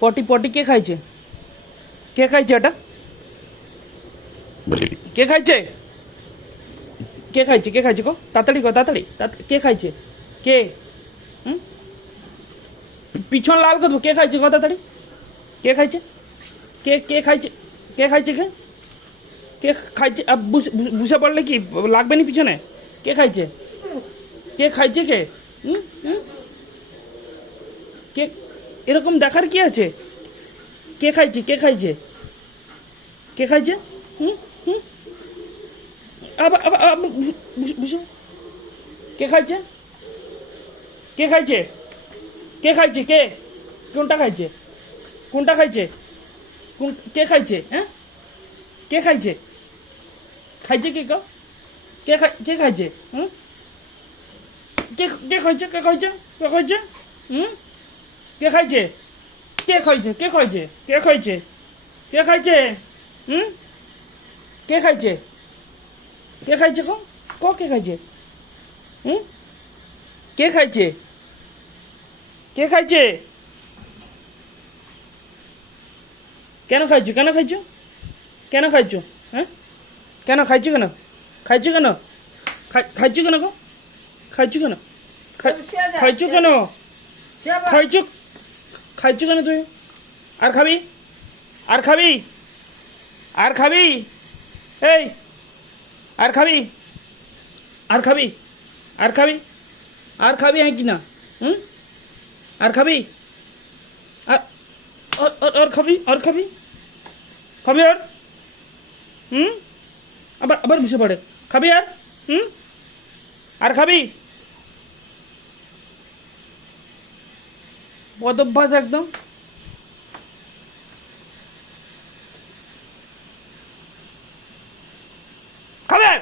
পটি পটি কে খাইছে? কে খাইছে এটা? কে খাইছে? কে খাইছে? কে খাইছে গো? তাড়াতাড়ি গো, তাড়াতাড়ি কে খাইছে? কে? হুম, পিছন লাল করবো। কে খাইছে গো? তাড়াতাড়ি কে খাইছে? কে কে খাইছে? কে খাইছে? কে কে খাইছে? বুঝে পড়লে কি লাগবে নি পিছনে? কে খাইছে? কে খাইছে? কে? হুম হুম, কে? এরকম দেখার কি আছে? কে খাইছে? কে খাইছে? কে খাইছে? হুম হুম, আবার আবার আবার বুঝো। কে খাইছে? কে খাইছে? কে খাইছে? কে? কোনটা খাইছে? কোনটা খাইছে? কোন? কে খাইছে? হ্যাঁ, কে খাইছে? খাইছে কে গো? কে খাইছে? হুম, কে খাইছে? কে খাইছে? কে খাইছে? হুম, কে খাইছে? কে খাইছে? কে খাইছে? কে খাইছে? কে খাইছে? হুম, কে খাইছে? কে খাইছে গো? কে খাইছে? হুম, কে খাইছে? কে খাইছে? কেন খাইছো? কেন খাইছো? কেন খাইছো? হ্যাঁ, কেন খাইছো? কেন খাইছো? কেন খাইছো? কেন গো? খাইছো কেন? খাইছো কেন? খাইছো? খাইছো কেন তুই? আর খাবি? আর খাবি? আর খাবি? এই, আর খাবি? আর খাবি? আর খাবি? আর খাবি হ্যাঁ কি না? হুম, আর খাবি? আর আর খাবি? আর খাবি? খাবি আর? হুম, আবার আবার বুঝে পড়ে। খাবি আর? হুম, আর খাবি? বদভ্যাস একদম। খাবি আর?